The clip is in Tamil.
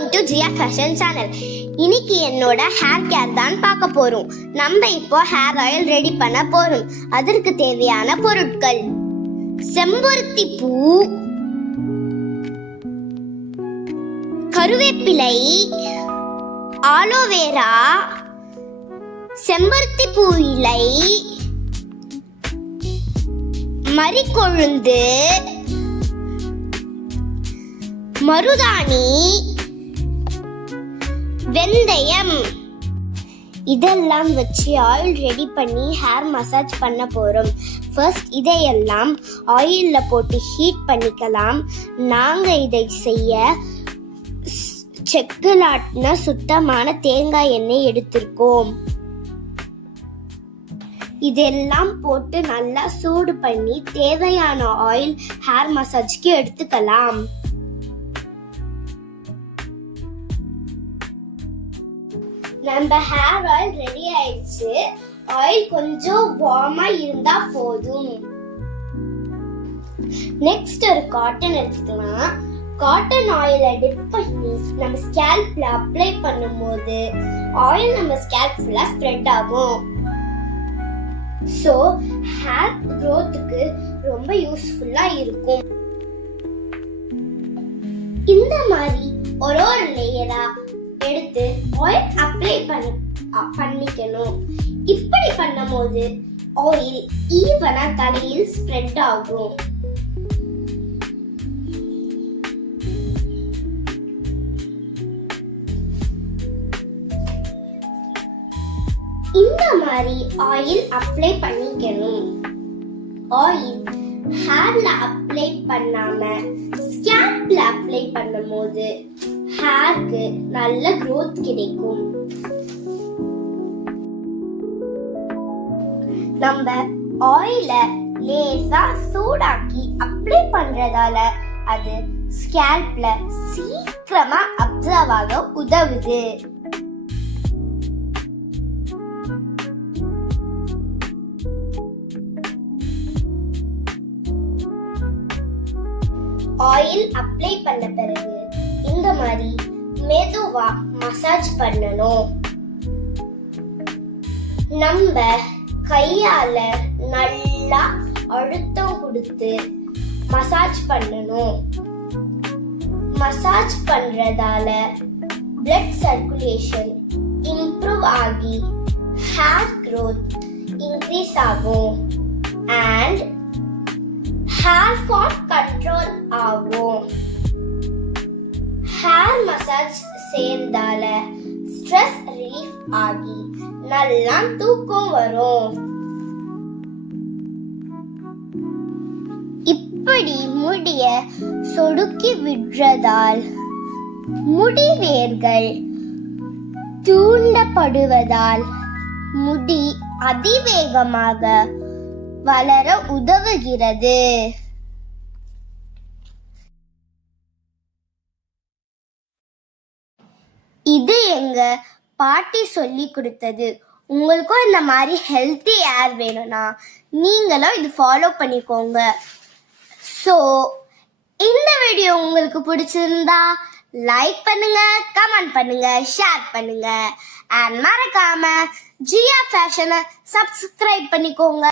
Welcome to Jia fashion channel. இன்னைக்கு என்னோட ஹேர் கேர் தான் பார்க்க போறோம். நம்ம இப்போ ஹேர் ஆயில் ரெடி பண்ண போறோம். அதற்கு தேவையான பொருட்கள்: செம்பருத்தி பூ, கருவேப்பிலை, ஆலோவேரா, செம்பருத்தி பூ இலை, மரிக்கொழுந்து, மருதாணி, வெந்தயம், இதெல்லாம் வச்சு ஆயில் ரெடி பண்ணி ஹேர் மசாஜ் பண்ண போறோம். ஃபர்ஸ்ட் இதையெல்லாம் ஆயில்ல போட்டு ஹீட் பண்ணிக்கலாம். நாங்க இதை செய்ய செக்குலாட்டின சுத்தமான தேங்காய் எண்ணெய் எடுத்திருக்கோம். இதெல்லாம் போட்டு நல்லா சூடு பண்ணி தேவையான ஆயில் ஹேர் மசாஜ்க்கு எடுத்துக்கலாம். நம்ம ஹேர் ஆயில் ரெடி ஆயிடுச்சு. ஆயில் கொஞ்சம் வார்மா இருந்தா போதும். நெக்ஸ்ட் ஒரு காட்டன் எடுத்துக்கலாம். காட்டன் ஆயிலை டிப் பண்ணி நம்ம ஸ்கேல்ப்ல அப்ளை பண்ணும்போது ஆயில் நம்ம ஸ்கேல்ப் ஃபுல்லா ஸ்ப்ரெட் ஆகும். சோ ஹேர் க்ரோத்துக்கு ரொம்ப யூஸ்ஃபுல்லா இருக்கும். இந்த மாதிரி ஒரு லேயரா எடுத்து ஆயில் அப்ளை பண்ணிக்கணும். இப்படி பண்ணும்போது ஆயில் ஈவனா தலையில் ஸ்ப்ரெட் ஆகும். இந்த மாதிரி ஆயில் அப்ளை பண்ணிக்கணும். ஆயில் ஹேர்ல அப்ளை பண்ணாம ஸ்கேல்ப்ல அப்ளை பண்ணும்போது ஹேருக்கு நல்ல growth கிடைக்கும். நம்ம ஆயில லேசா சூடாக்கி அப்ளை பண்றதால அது ஸ்கேல்ப்ல சீக்கிரமா அப்சர்வ் ஆக உதவுது. ஆயில் அப்ளை பண்ண பிறகு இந்த மாதிரி மெதுவா மசாஜ் பண்ணணும். நம்ம கையால நல்லா அழுத்தம் கொடுத்து மசாஜ் பண்ணணும். மசாஜ் பண்றதால பிளட் சர்க்குலேஷன் இம்ப்ரூவ் ஆகி ஹேர் growth இன்க்ரீஸ் ஆகும் அண்ட் ஹேர் ஃபால் கண்ட்ரோல் ஆகும். ஹேர் மசாஜ் செய்யறதால ஸ்ட்ரெஸ் ரிலீஃப் ஆகி நல்லா தூக்கம் வரும். இப்படி முடிய சொடுக்கி விடுறதால் முடி வேர்கள் தூண்டப்படுவதால் முடி அதிவேகமாக வளர உதவுகிறது. இது எங்க பாட்டி சொல்லி கொடுத்தது. உங்களுக்கும் இந்த மாதிரி ஹெல்த்தி ஹேர் வேணும்னா நீங்களும் இது ஃபாலோ பண்ணிக்கோங்க. ஸோ இந்த வீடியோ உங்களுக்கு பிடிச்சிருந்தா லைக் பண்ணுங்க, கமெண்ட் பண்ணுங்க, ஷேர் பண்ணுங்க அண்ட் மறக்காம ஜியா ஃபேஷனை சப்ஸ்கிரைப் பண்ணிக்கோங்க.